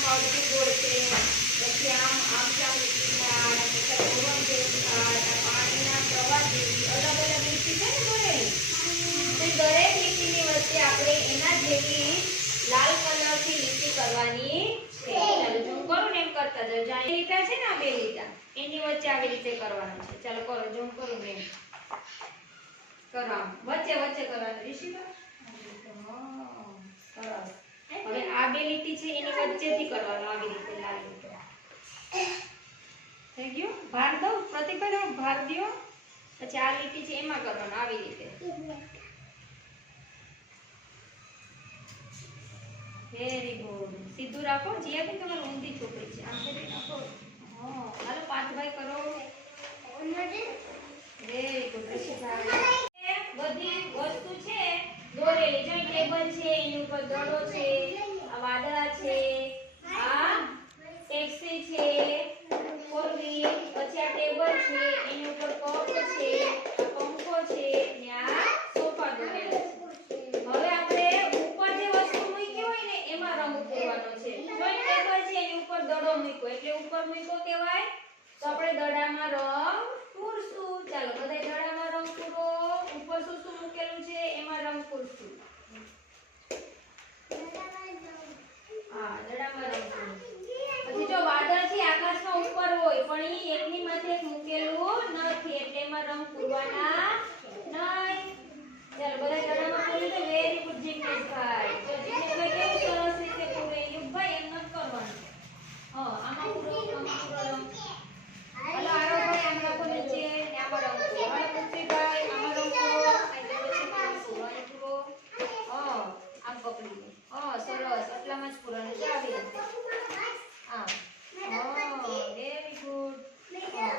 Powder ગોળ છે પછી આમ આમ ચામચી ઝાડ પછી આ પવન જેવું ઝાડ આ પાણીના પ્રવાહ જેવી અલગ અલગ લીટી છે ને દોરેલી તો એ દરેક લીટીની વચ્ચે આપણે એના જેવી લાલ કલરથી લીટી કરવાની છે ચાલો ઝૂમ કરું ને એમ કરતા જાઓ જ્યાં એ લીટા છે ને આ બે લીટા એની વચ્ચે આવી રીતે કરવાનું છે ચાલો કરો ઝૂમ કરું ને એમ કરો આમ વચ્ચે વચ્ચે કરવાનું ઋષિકા હા, સરસ હવે બે લીટી છે એની વચ્ચેથી કરવાનું આવી રીતે લાવી થઈ ગયું? ભાર દઉં પ્રતિકભાઈ તમે ભાર દો પછી આ લીટી છે એમાં કરવાનું આવી રીતે. વેરી ગુડ સીધું રાખો. જીયા બેન, તમારી ઊંધી છોકરી છે. આમ કરી રાખો હા, હાલો પાર્થભાઈ કરો. વેરી ગુડ બધી વસ્તુ છે. દોરેલી જો ટેબલ છે, એની ઉપર દડો છે. વાદળા છે આ છે પછી આ ટેબલ છે, એની ઉપર કપ છે પંખો છે, ને સોફા દોરેલા હવે આપણે ઉપર જે વસ્તુ હોય ને, એમાં રંગ પૂરવાનો છે, એની ઉપર દડો મૂક્યો. એટલે ઉપર મૂક્યો કહેવાય, તો આપણે દડામાં રંગ પૂરશું. ચાલો, બધાય દડામાં રંગ પૂરો. ઉપર શું શું મૂકેલું છે, એમાં રંગ પૂરશું હા દડામાં રંગ પૂરો પછી જો વાદળ છે આકાશમાં ઉપર હોય પણ ઈ એકની માથે એક મૂકેલું નથી એટલે એમાં નહીં ચાલો બધા તો વેરી ગુડ જિગ્નેશભાઈ તો જિગ્નેશભાઈ કેવું સરસ રીતે પૂરે યુગભાઈ એમ નથી કરવાનું હા આમાં પૂરો આમાં પૂરો આમ રાખો નીચે ને આમાં રંગ પૂરો પૃથ્વીભાઈ આમાં આમ પકડી હા સરસ એટલામાં જ પૂરો ને જો આવી રીતે હા વેરી ગુડ હા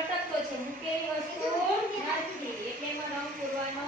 લટકતો છે. મુકેલી વસ્તુ નથી એટલે એમાં રંગ પૂરવાનો